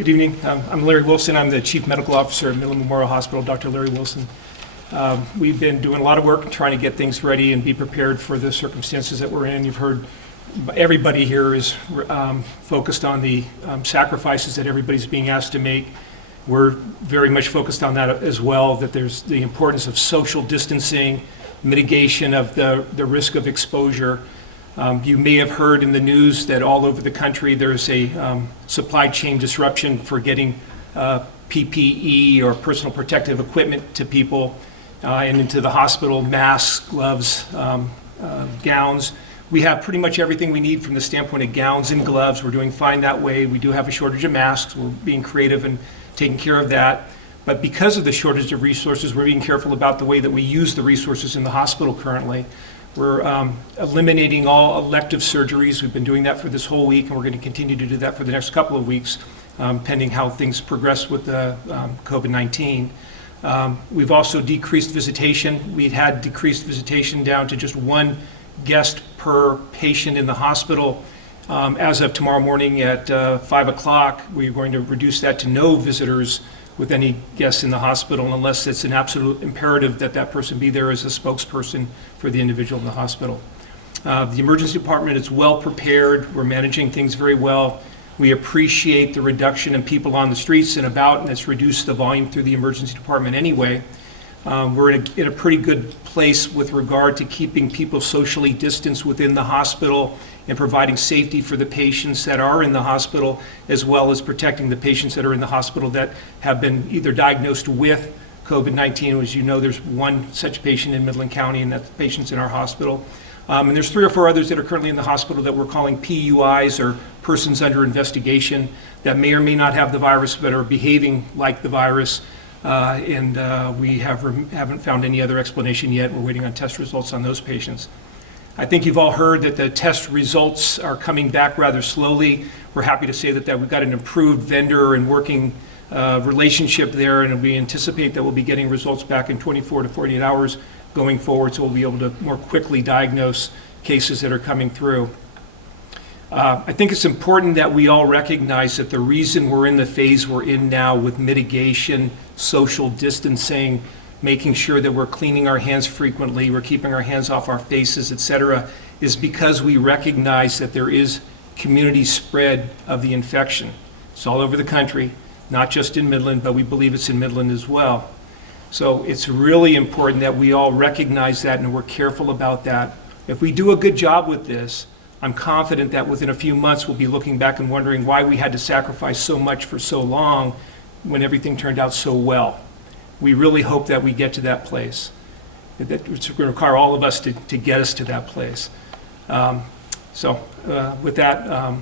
Good evening. I'm Larry Wilson. I'm the Chief Medical Officer at Midland Memorial Hospital, Dr. Larry Wilson. We've been doing a lot of work trying to get things ready and be prepared for the circumstances that we're in. You've heard everybody here is focused on the sacrifices that everybody's being asked to make. We're very much focused on that as well, that there's the importance of social distancing, mitigation of the risk of exposure. You may have heard in the news that all over the country there's a supply chain disruption for getting PPE or personal protective equipment to people and into the hospital, masks, gloves, gowns. We have pretty much everything we need from the standpoint of gowns and gloves. We're doing fine that way. We do have a shortage of masks. We're being creative and taking care of that. But because of the shortage of resources, we're being careful about the way that we use the resources in the hospital currently. We're eliminating all elective surgeries. We've been doing that for this whole week, and we're going to continue to do that for the next couple of weeks, pending how things progress with the COVID-19. We've also decreased visitation. We'd had decreased visitation down to just one guest per patient in the hospital. As of tomorrow morning at 5 o'clock, we're going to reduce that to no visitors with any guests in the hospital unless it's an absolute imperative that that person be there as a spokesperson for the individual in the hospital. The emergency department is well prepared. We're managing things very well. We appreciate the reduction in people on the streets and about, and it's reduced the volume through the emergency department anyway. We're in a pretty good place with regard to keeping people socially distanced within the hospital and providing safety for the patients that are in the hospital, as well as protecting the patients that are in the hospital that have been either diagnosed with COVID-19. As you know, there's one such patient in Midland County, and that's patients in our hospital. And there's 3 or 4 others that are currently in the hospital that we're calling PUIs, or persons under investigation, that may or may not have the virus but are behaving like the virus. We haven't found any other explanation yet. We're waiting on test results on those patients. I think you've all heard that the test results are coming back rather slowly. We're happy to say that we've got an improved vendor and working relationship there, and we anticipate that we'll be getting results back in 24 to 48 hours going forward, so we'll be able to more quickly diagnose cases that are coming through. I think it's important that we all recognize that the reason we're in the phase we're in now with mitigation, social distancing, making sure that we're cleaning our hands frequently, we're keeping our hands off our faces, etc., is because we recognize that there is community spread of the infection. It's all over the country, not just in Midland, but we believe it's in Midland as well. So it's really important that we all recognize that and we're careful about that. If we do a good job with this, I'm confident that within a few months we'll be looking back and wondering why we had to sacrifice so much for so long when everything turned out so well. We really hope that we get to that place. It's going to require all of us to get us to that place. With that,